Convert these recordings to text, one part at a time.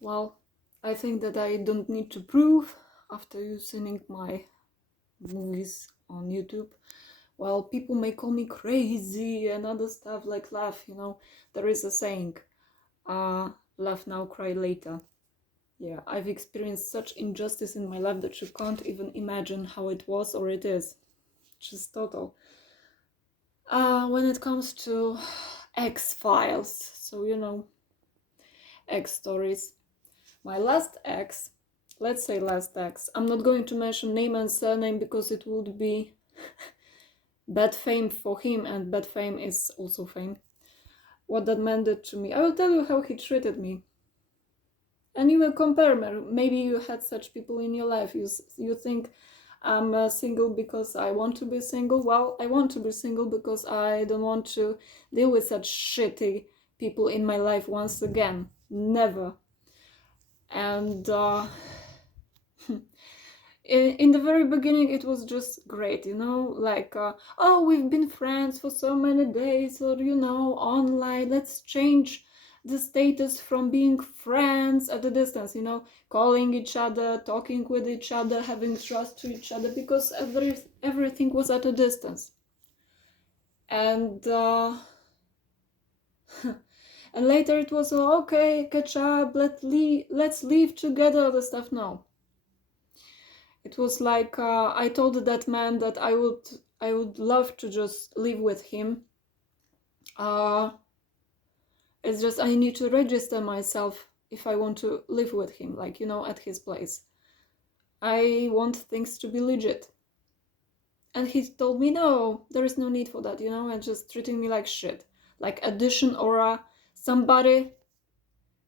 Well, I think that I don't need to prove after you seeing my movies on YouTube. Well, people may call me crazy and other stuff like laugh, There is a saying, laugh now, cry later. Yeah, I've experienced such injustice in my life that you can't even imagine how it was or it is. Just total. When it comes to X-Files, so X stories. My last ex, let's say last ex, I'm not going to mention name and surname because it would be bad fame for him, and bad fame is also fame. What that man did to me. I will tell you how he treated me. And you will compare. Maybe you had such people in your life. You think I'm single because I want to be single. Well, I want to be single because I don't want to deal with such shitty people in my life once again. Never. And in the very beginning it was just great, like oh, we've been friends for so many days, or online, let's change the status from being friends at a distance, calling each other, talking with each other, having trust to each other, because everything was at a distance. And and later it was okay, catch up, let's leave together, the stuff. No, it was like I told that man that I would love to just live with him. It's just I need to register myself if I want to live with him, like, at his place. I want things to be legit. And he told me, no, there is no need for that, and just treating me like shit. Like addition or somebody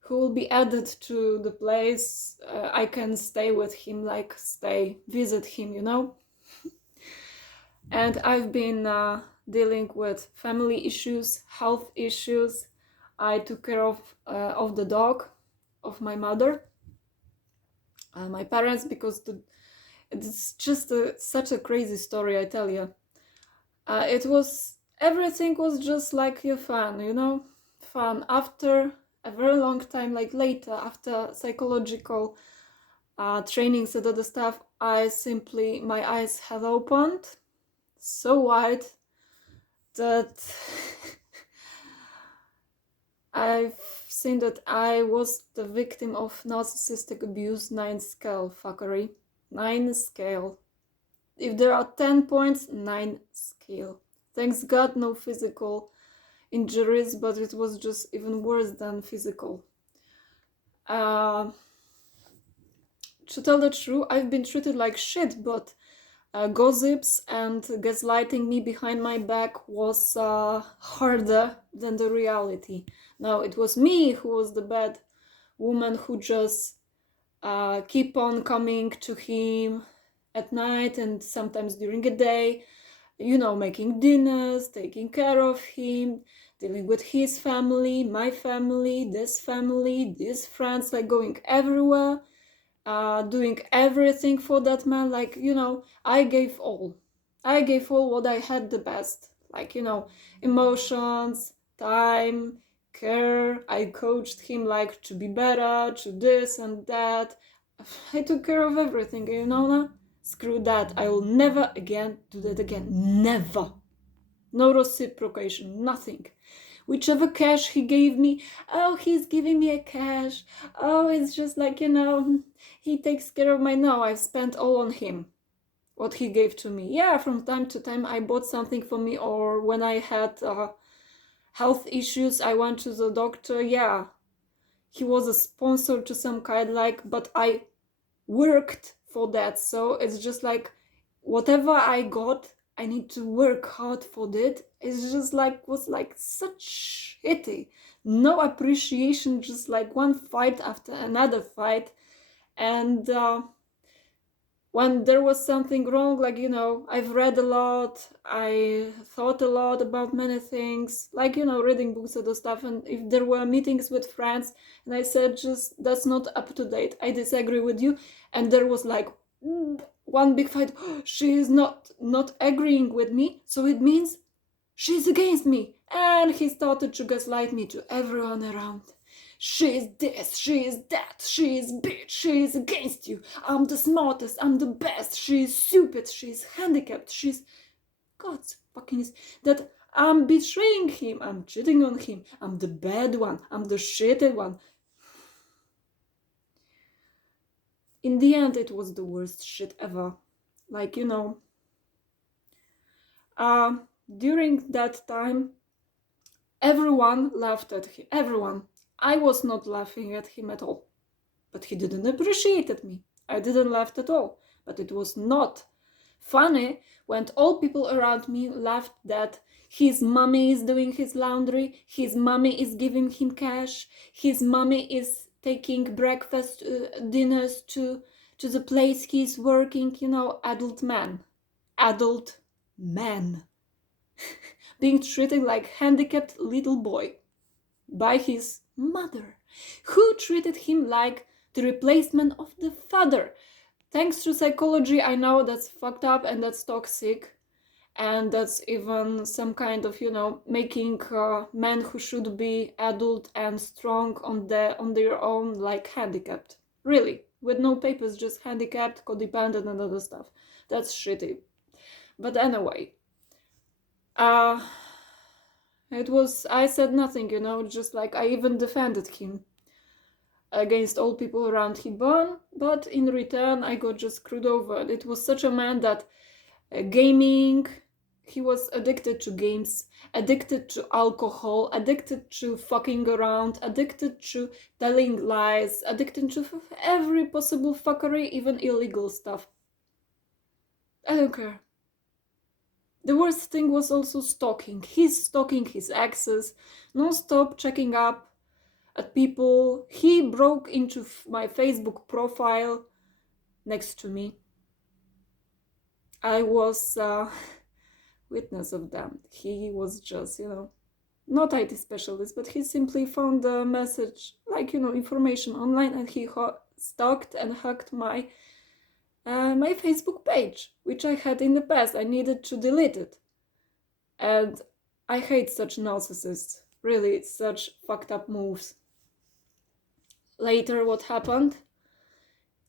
who will be added to the place. I can stay with him, like visit him, And I've been dealing with family issues, health issues. I took care of the dog of my mother, my parents, because it's just such a crazy story, I tell you. Everything was just like fun, fun. After a very long time, like later, after psychological trainings and other stuff, my eyes have opened so wide that I've seen that I was the victim of narcissistic abuse, 9 scale fuckery. 9 scale. If there are 10 points, 9 scale. Thanks God, no physical injuries, but it was just even worse than physical. To tell the truth, I've been treated like shit, but gossips and gaslighting me behind my back was harder than the reality. Now, it was me who was the bad woman who just keep on coming to him at night and sometimes during the day, making dinners, taking care of him, dealing with his family, my family, this family, these friends, like going everywhere. Doing everything for that man, like, I gave all what I had the best, like, emotions, time, care. I coached him, like, to be better, to this and that. I took care of everything, now. Screw that, I will never again do that again. Never. No reciprocation, nothing. Whichever cash he gave me, oh, he's giving me a cash. Oh, it's just like, he takes care of my. No, I've spent all on him, what he gave to me. Yeah, from time to time I bought something for me, or when I had health issues, I went to the doctor. Yeah, he was a sponsor to some kind, like, but I worked for that. So it's just like, whatever I got, I need to work hard for that. It's just like, was like such shitty. No appreciation, just like one fight after another fight. And when there was something wrong, like, I've read a lot, I thought a lot about many things, like, reading books and stuff. And if there were meetings with friends and I said, just, that's not up to date, I disagree with you, and there was like one big fight, she is not agreeing with me, so it means she's against me. And he started to gaslight me to everyone around. She is this, she is that, she is bitch, she is against you. I'm the smartest, I'm the best, she is stupid, she is handicapped, she's God's fucking is that I'm betraying him, I'm cheating on him, I'm the bad one, I'm the shitty one. In the end, it was the worst shit ever. Like, during that time, everyone laughed at him. Everyone. I was not laughing at him at all. But he didn't appreciate me. I didn't laugh at all. But it was not funny when all people around me laughed that his mommy is doing his laundry, his mommy is giving him cash, his mommy is taking breakfast dinners to the place he's working, adult man being treated like handicapped little boy by his mother, who treated him like the replacement of the father. Thanks to psychology, I know that's fucked up and that's toxic, and that's even some kind of, making men who should be adult and strong on their own, like, handicapped. Really, with no papers, just handicapped, codependent, and other stuff. That's shitty. But anyway, I said nothing, just like I even defended him against all people around him, but in return I got just screwed over. It was such a man that gaming, he was addicted to games, addicted to alcohol, addicted to fucking around, addicted to telling lies, addicted to every possible fuckery, even illegal stuff. I don't care. The worst thing was also stalking. He's stalking his exes, non-stop checking up at people. He broke into my Facebook profile next to me. I was witness of them. He was just, not IT specialist, but he simply found the message, like, information online, and he stalked and hacked my Facebook page, which I had in the past. I needed to delete it. And I hate such narcissists. Really, it's such fucked up moves. Later, what happened?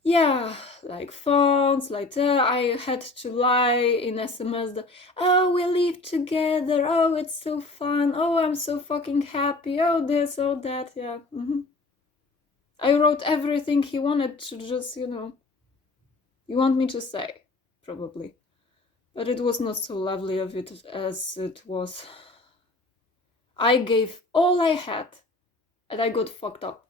Yeah, like phones, like I had to lie in SMS that, oh, we live together, oh, it's so fun, oh, I'm so fucking happy, oh, this, oh, that, yeah. I wrote everything he wanted to just, you want me to say, probably. But it was not so lovely of it as it was. I gave all I had, and I got fucked up.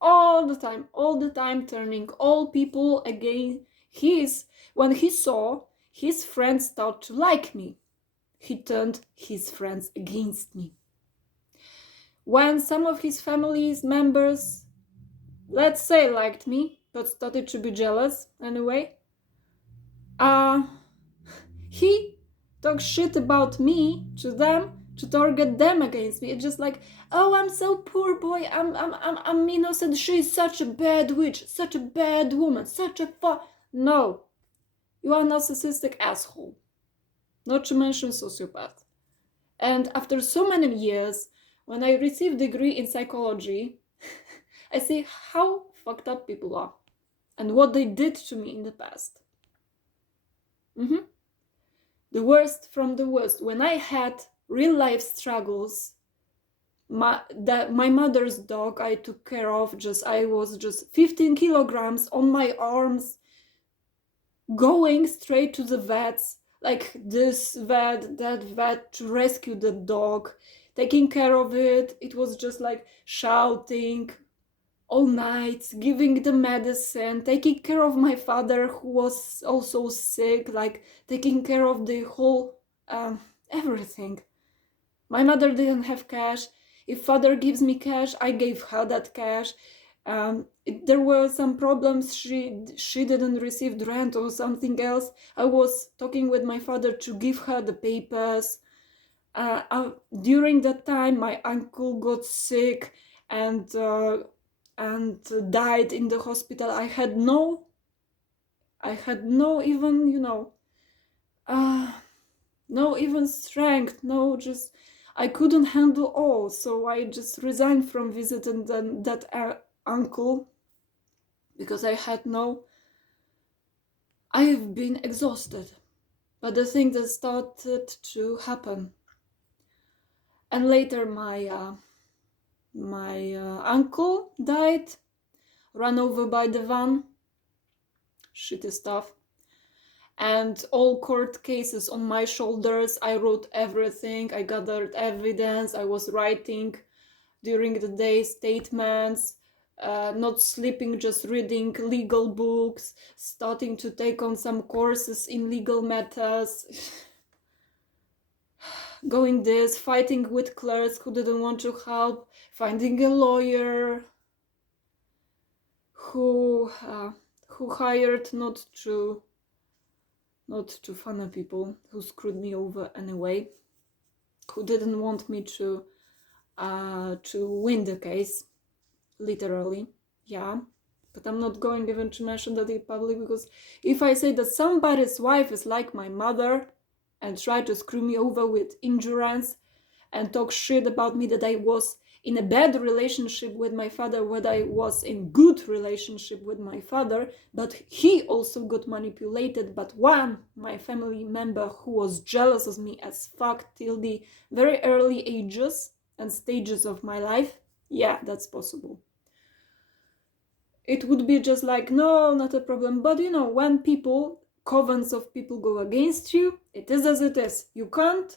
All the time, turning all people against when he saw his friends start to like me, he turned his friends against me. When some of his family's members, let's say, liked me, but started to be jealous anyway, he talked shit about me to them, to target them against me. It's just like, oh, I'm so poor boy, I'm innocent, she's such a bad witch, such a bad woman, such a No, you are a narcissistic asshole, not to mention sociopath. And after so many years, when I received a degree in psychology, I see how fucked up people are and what they did to me in the past. The worst from the worst. When I had real life struggles, my mother's dog I took care of, I was just 15 kilograms on my arms, going straight to the vets, like this vet, that vet, to rescue the dog, taking care of it. It was just like shouting all night, giving the medicine, taking care of my father who was also sick, like taking care of the whole everything. My mother didn't have cash. If father gives me cash, I gave her that cash. There were some problems, she didn't receive the rent or something else. I was talking with my father to give her the papers. During that time, my uncle got sick and died in the hospital. I had no even, no even strength, no, just I couldn't handle all, so I just resigned from visiting that uncle because I've been exhausted. But the thing that started to happen, and later my uncle died, run over by the van, shitty stuff. And all court cases on my shoulders. I wrote everything, I gathered evidence, I was writing during the day statements, not sleeping, just reading legal books, starting to take on some courses in legal matters, going this, fighting with clerks who didn't want to help, finding a lawyer who hired not to funny people, who screwed me over anyway, who didn't want me to win the case, literally, yeah. But I'm not going even to mention that in public, because if I say that somebody's wife is like my mother and try to screw me over with insurance and talk shit about me that I was in a bad relationship with my father when I was in good relationship with my father, but he also got manipulated, but my family member who was jealous of me as fuck till the very early ages and stages of my life, yeah, that's possible. It would be just like, no, not a problem. But when covens of people go against you, it is as it is. You can't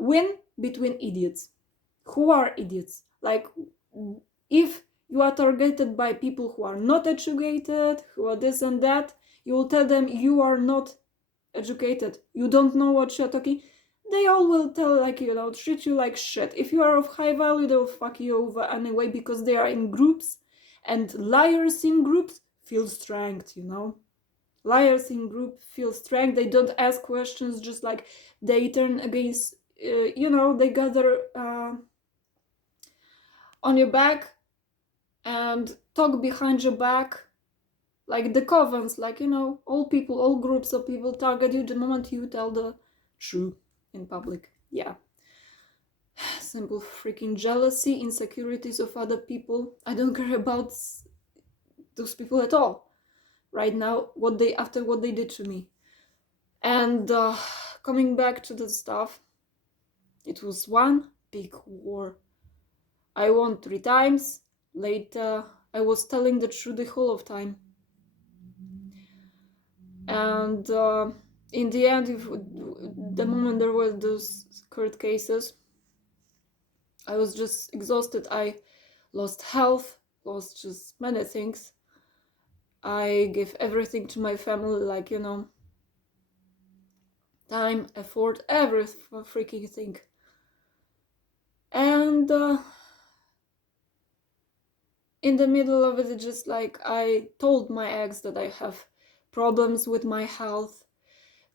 win between idiots. Who are idiots? Like, if you are targeted by people who are not educated, who are this and that, you will tell them you are not educated, you don't know what you're talking. They all will tell, treat you like shit. If you are of high value, they'll fuck you over anyway, because they are in groups, and liars in groups feel strength, Liars in group feel strength. They don't ask questions, just like they turn against, they gather on your back and talk behind your back, like the covens, all groups of people target you the moment you tell the truth in public. Yeah. Simple freaking jealousy, insecurities of other people. I don't care about those people at all right now, after what they did to me. And coming back to the stuff, it was one big war. I won 3 times. Later, I was telling the truth the whole of time. And in the end, the moment there were those court cases, I was just exhausted. I lost health, lost just many things. I gave everything to my family, time, effort, every freaking thing. And in the middle of it, just like I told my ex that I have problems with my health,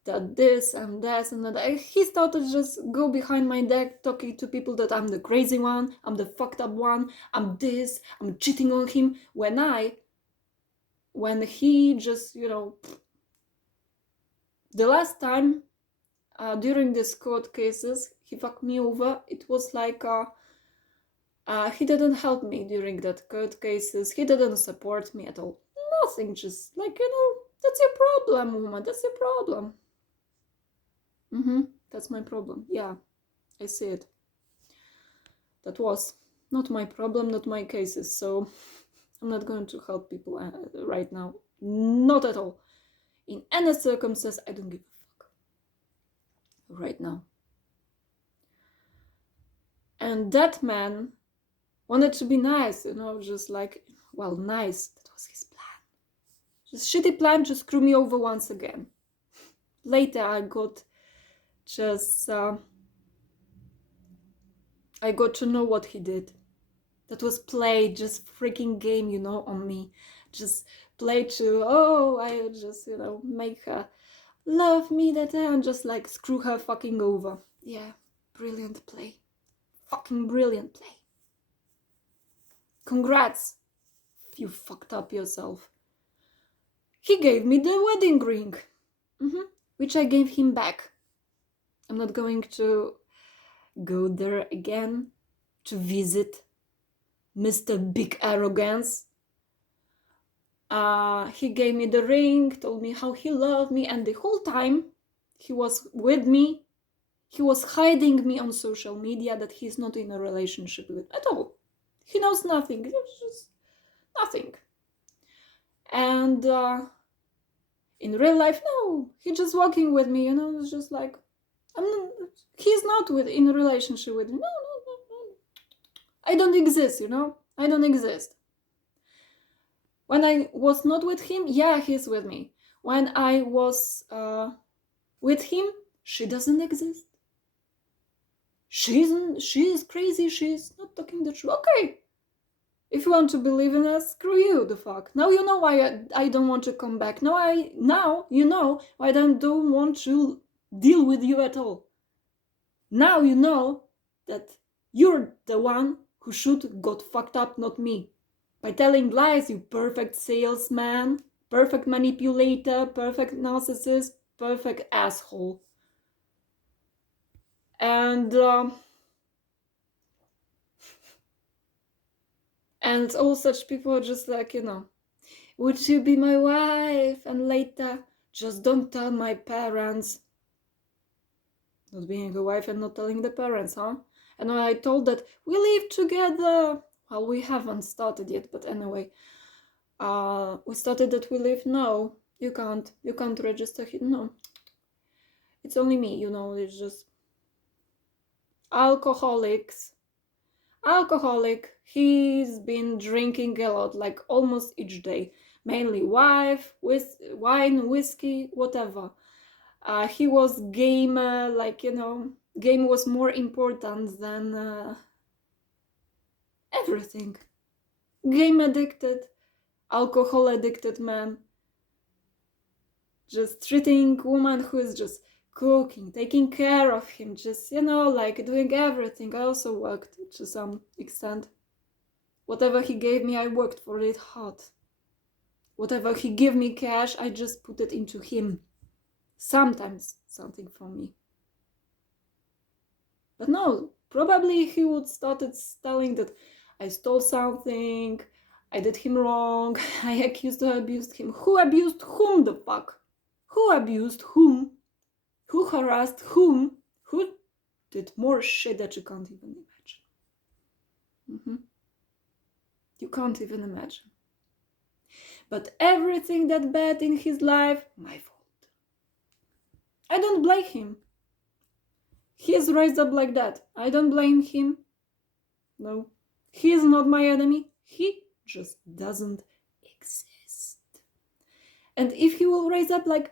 that this and that and that. He started to just go behind my back, talking to people that I'm the crazy one, I'm the fucked up one, I'm this, I'm cheating on him. When he just, the last time during these court cases, he fucked me over. It was like he didn't help me during that court cases. He didn't support me at all. Nothing, just like, that's your problem, woman, that's your problem. That's my problem. Yeah, I see it. That was not my problem, not my cases. So I'm not going to help people right now. Not at all. In any circumstance, I don't give a fuck. Right now. And that man wanted to be nice, just like, well, nice. That was his plan. Just shitty plan to screw me over once again. Later, I got to know what he did. That was play, just freaking game, on me. Just play to, I just, make her love me and just like screw her fucking over. Yeah, brilliant play. Fucking brilliant play. Congrats, you fucked up yourself. He gave me the wedding ring, which I gave him back. I'm not going to go there again to visit Mr. Big Arrogance. He gave me the ring, told me how he loved me, and the whole time he was with me, he was hiding me on social media that he's not in a relationship with at all. He knows nothing. It's just nothing. And in real life, no, he's just walking with me, it's just like, he's not in a relationship with me. No. I don't exist, I don't exist. When I was not with him, yeah, he's with me. When I was with him, she doesn't exist. She is crazy, she's not talking the truth. Okay, if you want to believe in us, screw you, the fuck. Now you know why I don't want to come back. Now you know why I don't want to deal with you at all. Now you know that you're the one who should got fucked up, not me. By telling lies, you perfect salesman, perfect manipulator, perfect narcissist, perfect asshole. And all such people are just like, would you be my wife? And later, just don't tell my parents. Not being a wife and not telling the parents, huh? And when I told that we live together, well, we haven't started yet, but anyway, we started that we live. No, you can't register him. No, it's only me, it's just alcoholic. He's been drinking a lot, like almost each day, mainly wine, whiskey, whatever. He was gamer, game was more important than everything. Game addicted, alcohol addicted man, just treating woman who is just cooking, taking care of him, just doing everything. I also worked to some extent. Whatever he gave me, I worked for it hard. Whatever he gave me cash, I just put it into him. Sometimes something from me. But no, probably he would started telling that I stole something, I did him wrong, I accused or abused him. Who abused whom, the fuck? Who abused whom? Who harassed whom? Who did more shit that you can't even imagine? You can't even imagine. But everything that bad in his life, my fault. I don't blame him. He is raised up like that. I don't blame him. No. He is not my enemy. He just doesn't exist. And if he will raise up like,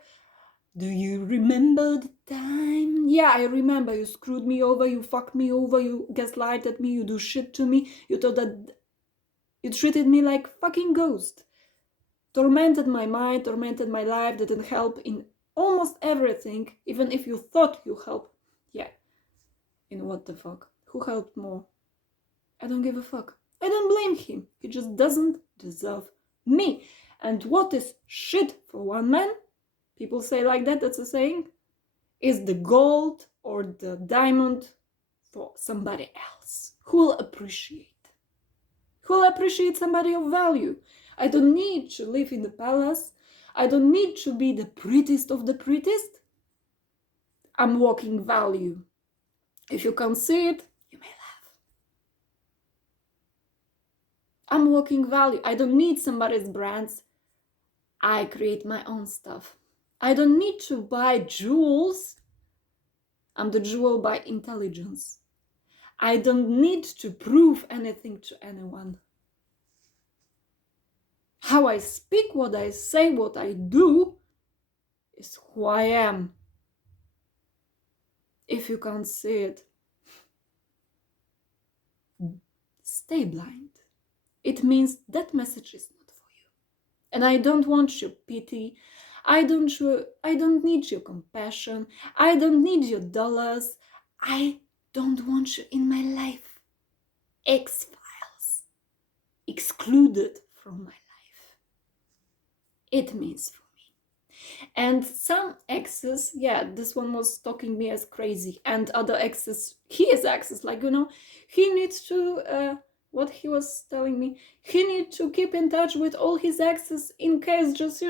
do you remember the time? Yeah, I remember. You screwed me over, you fucked me over, you gaslighted me, you do shit to me. You thought that you treated me like fucking ghost. Tormented my mind, tormented my life, didn't help in almost everything, even if you thought you helped. Yeah. In what the fuck? Who helped more? I don't give a fuck. I don't blame him. He just doesn't deserve me. And what is shit for one man, people say like that, that's a saying, is the gold or the diamond for somebody else who will appreciate. Who will appreciate somebody of value. I don't need to live in the palace. I don't need to be the prettiest of the prettiest. I'm walking value. If you can't see it, you may laugh. I'm walking value. I don't need somebody's brands. I create my own stuff. I don't need to buy jewels. I'm the jewel by intelligence. I don't need to prove anything to anyone. How I speak, what I say, what I do is who I am. If you can't see it, stay blind. It means that message is not for you. And I don't want your pity. I don't need your compassion. I don't need your dollars. I don't want you in my life. X-Files. Excluded from my life. It means for me. And some exes, yeah, this one was stalking me as crazy, and other exes, his exes, like, he needs to, what he was telling me, he needs to keep in touch with all his exes in case, just,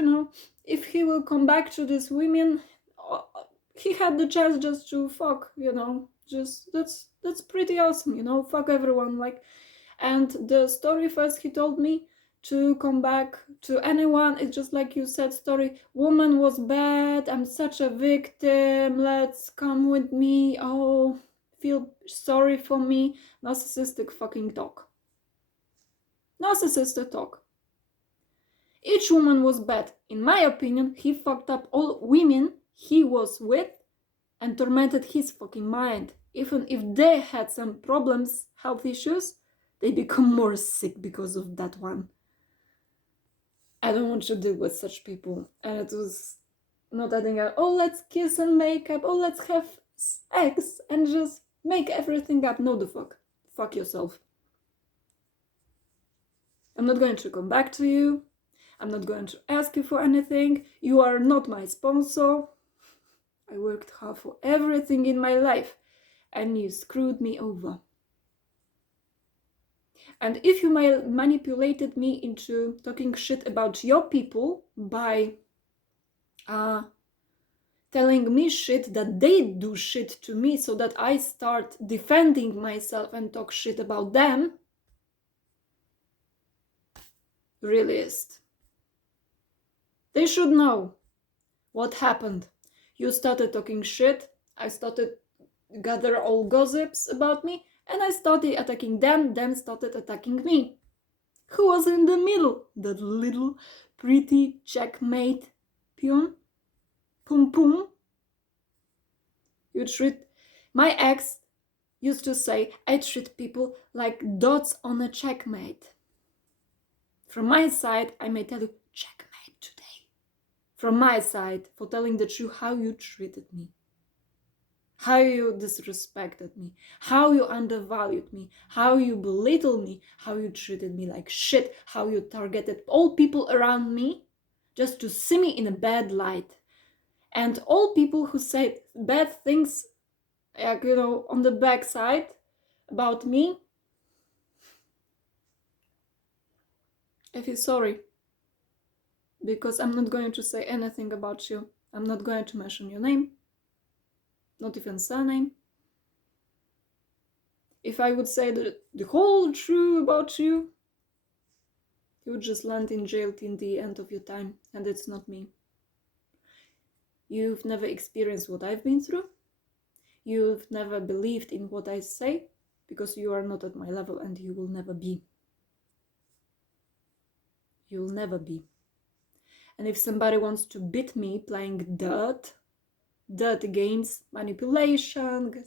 if he will come back to this women, he had the chance just to fuck, just, that's pretty awesome, fuck everyone, like. And the story first he told me to come back to anyone, it's just like you said, story, woman was bad, I'm such a victim, let's come with me, oh, feel sorry for me. Narcissistic fucking talk. Narcissistic talk. Each woman was bad. In my opinion, he fucked up all women he was with and tormented his fucking mind. Even if they had some problems, health issues, they become more sick because of that one. I don't want to deal with such people. And it was not adding up, oh, let's kiss and make up, oh, let's have sex and just make everything up. No, the fuck. Fuck yourself. I'm not going to come back to you. I'm not going to ask you for anything. You are not my sponsor. I worked hard for everything in my life and you screwed me over. And if you manipulated me into talking shit about your people by telling me shit that they do shit to me so that I start defending myself and talk shit about them, realist. They should know what happened. You started talking shit, I started gather all gossips about me, and I started attacking them started attacking me. Who was in the middle? That little pretty checkmate peon? Pum pum? My ex used to say, I treat people like dots on a checkmate. From my side, I may tell you, checkmate today. From my side, for telling the truth, how you treated me. How you disrespected me, how you undervalued me, how you belittled me, how you treated me like shit, how you targeted all people around me just to see me in a bad light. And all people who said bad things, like, on the backside about me, I feel sorry. Because I'm not going to say anything about you. I'm not going to mention your name. Not even surname. If I would say the whole truth about you, you would just land in jail till the end of your time, and it's not me. You've never experienced what I've been through. You've never believed in what I say, because you are not at my level and you will never be. You'll never be. And if somebody wants to beat me playing dirty games, manipulation,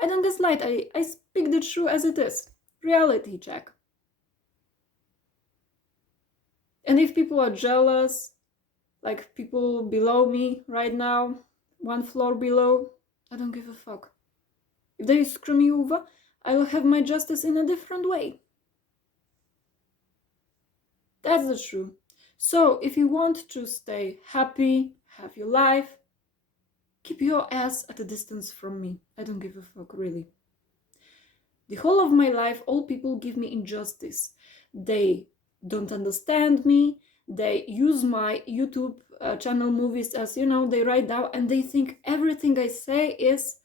I don't gaslight, I speak the truth as it is. Reality check. And if people are jealous, like people below me right now, one floor below, I don't give a fuck. If they screw me over, I will have my justice in a different way. That's the truth. So if you want to stay happy, have your life, keep your ass at a distance from me. I don't give a fuck, really. The whole of my life, all people give me injustice. They don't understand me. They use my YouTube channel movies as, they write down and they think everything I say is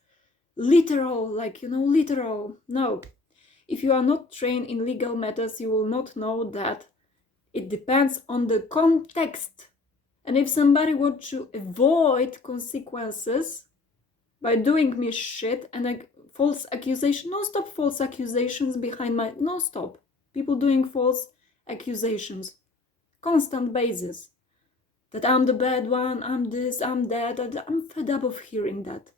literal, literal. No. If you are not trained in legal matters, you will not know that it depends on the context. And if somebody wants to avoid consequences by doing me shit and false accusation, non-stop false accusations behind my, non-stop. People doing false accusations. Constant basis. That I'm the bad one, I'm this, I'm that. I'm fed up of hearing that.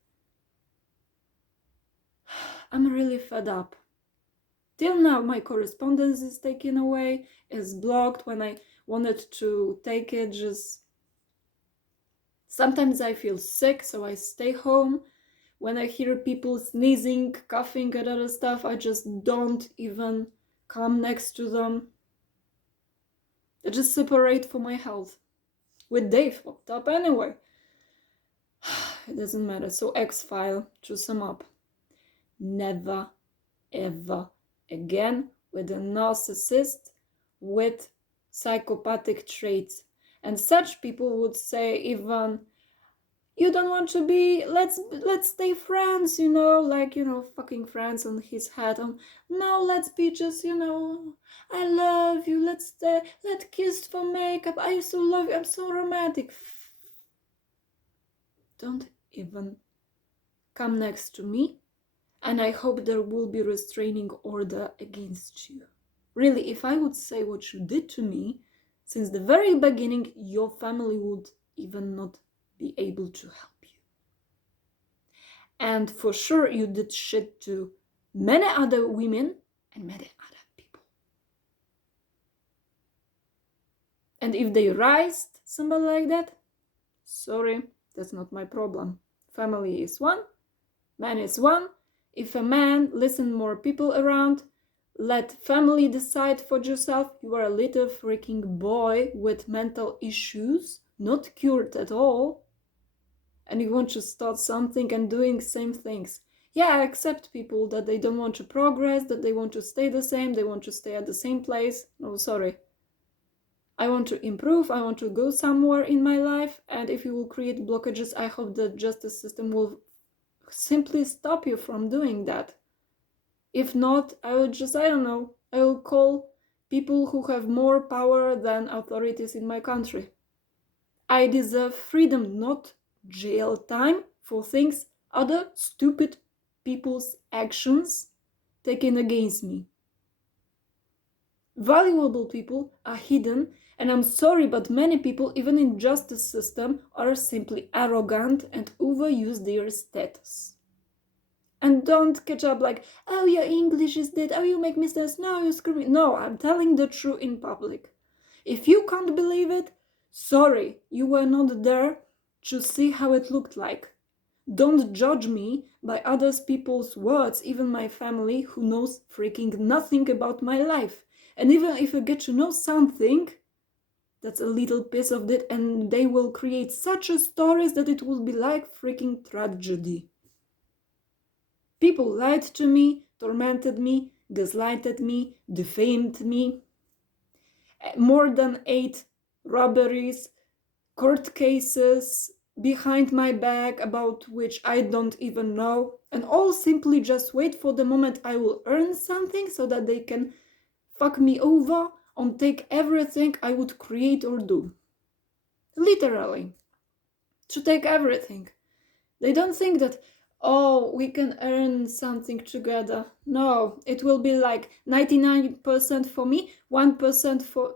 I'm really fed up. Till now, my correspondence is taken away, is blocked. When I wanted to take it, just... Sometimes I feel sick, so I stay home. When I hear people sneezing, coughing, and other stuff, I just don't even come next to them. I just separate for my health. With they fucked up anyway. It doesn't matter. So X-File, to sum up. Never, ever again with a narcissist with psychopathic traits. And such people would say even, you don't want to be, let's stay friends, fucking friends on his head. No, let's be just, I love you, let's kiss for makeup, I used to love you, I'm so romantic. Don't even come next to me, and I hope there will be restraining order against you. Really, if I would say what you did to me, since the very beginning, your family would even not be able to help you. And for sure, you did shit to many other women and many other people. And if they raised somebody like that, sorry, that's not my problem. Family is one, man is one. If a man listen more people around, let family decide for yourself. You are a little freaking boy with mental issues, not cured at all, and you want to start something and doing same things. Yeah, I accept people that they don't want to progress, that they want to stay the same, they want to stay at the same place. No, sorry. I want to improve, I want to go somewhere in my life, and if you will create blockages, I hope the justice system will simply stop you from doing that. If not, I will call people who have more power than authorities in my country. I deserve freedom, not jail time for things other stupid people's actions taken against me. Valuable people are hidden, and I'm sorry, but many people, even in justice system, are simply arrogant and overuse their status. And don't catch up like, oh, your English is dead, oh, you make mistakes, no, you screw me. No, I'm telling the truth in public. If you can't believe it, sorry, you were not there to see how it looked like. Don't judge me by other people's words, even my family, who knows freaking nothing about my life. And even if you get to know something, that's a little piece of it, and they will create such a stories that it will be like freaking tragedy. People lied to me, tormented me, gaslighted me, defamed me. More than 8 robberies, court cases behind my back about which I don't even know, and all simply just wait for the moment I will earn something so that they can fuck me over and take everything I would create or do. Literally. To take everything. They don't think that, oh, we can earn something together. No, it will be like 99% for me, 1% for,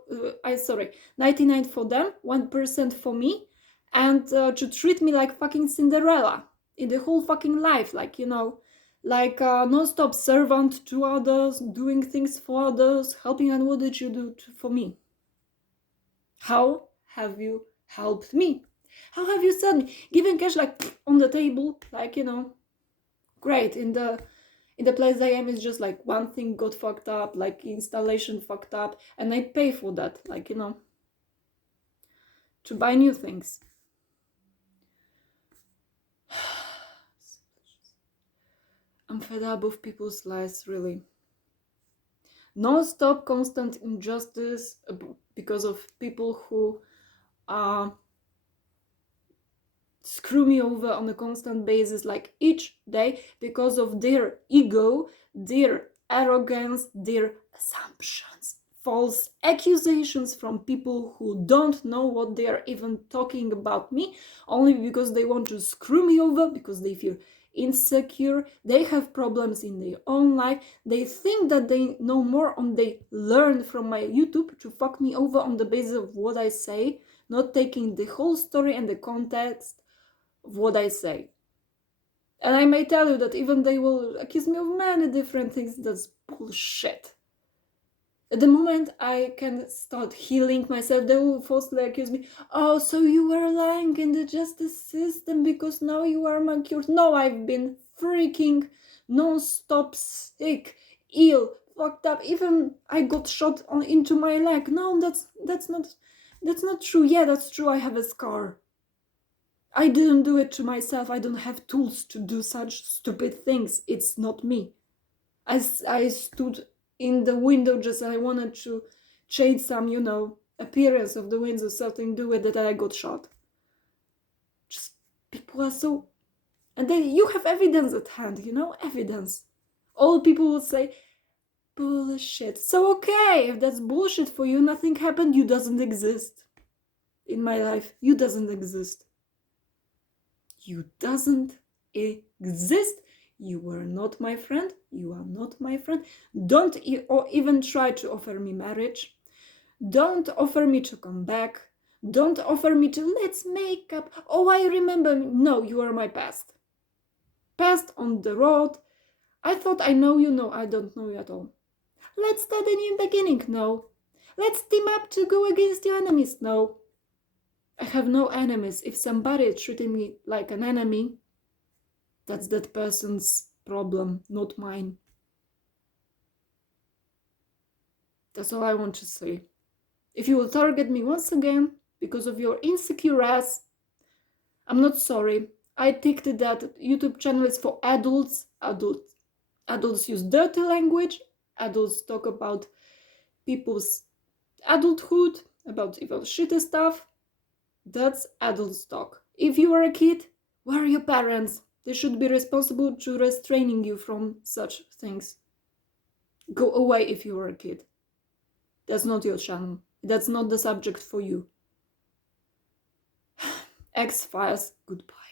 99 for them, 1% for me, and to treat me like fucking Cinderella in the whole fucking life, like a non-stop servant to others, doing things for others, helping. And what did you do for me? How have you helped me? How have you said me? Giving cash like on the table, like, great. In the place I am is just like one thing got fucked up, like installation fucked up, and I pay for that, like, to buy new things. I'm fed up of people's lies, really. Non-stop constant injustice because of people who screw me over on a constant basis, like each day, because of their ego, their arrogance, their assumptions, false accusations from people who don't know what they are even talking about me, only because they want to screw me over, because they feel insecure, they have problems in their own life, they think that they know more, and they learn from my YouTube to fuck me over on the basis of what I say, not taking the whole story and the context of what I say. And I may tell you that even they will accuse me of many different things. That's bullshit. At the moment I can start healing myself, they will falsely accuse me, oh, so you were lying in the justice system because now you are mature. No, I've been freaking non-stop sick, ill, fucked up. Even I got shot into my leg. No, that's not That's not true. Yeah, that's true. I have a scar. I didn't do it to myself. I don't have tools to do such stupid things. It's not me. I stood in the window just I wanted to change some, appearance of the window, something to do with it, and I got shot. Just people are so, and then you have evidence at hand, evidence. All people will say, bullshit. So okay, if that's bullshit for you, nothing happened, you doesn't exist. In my life, you doesn't exist. You doesn't exist. You are not my friend. You are not my friend. Don't or even try to offer me marriage. Don't offer me to come back. Don't offer me to let's make up. Oh, I remember. No, you are my past. Past on the road. I thought I know you. No, I don't know you at all. Let's start a new beginning. No. Let's team up to go against your enemies. No. I have no enemies. If somebody is treating me like an enemy, that's that person's problem, not mine. That's all I want to say. If you will target me once again because of your insecure ass, I'm not sorry. I ticked that YouTube channel is for adults. Adults use dirty language. Adults talk about people's adulthood, about even shitty stuff. That's adult talk. If you are a kid, where are your parents? They should be responsible to restraining you from such things. Go away if you are a kid. That's not your channel. That's not the subject for you. X-Files, goodbye.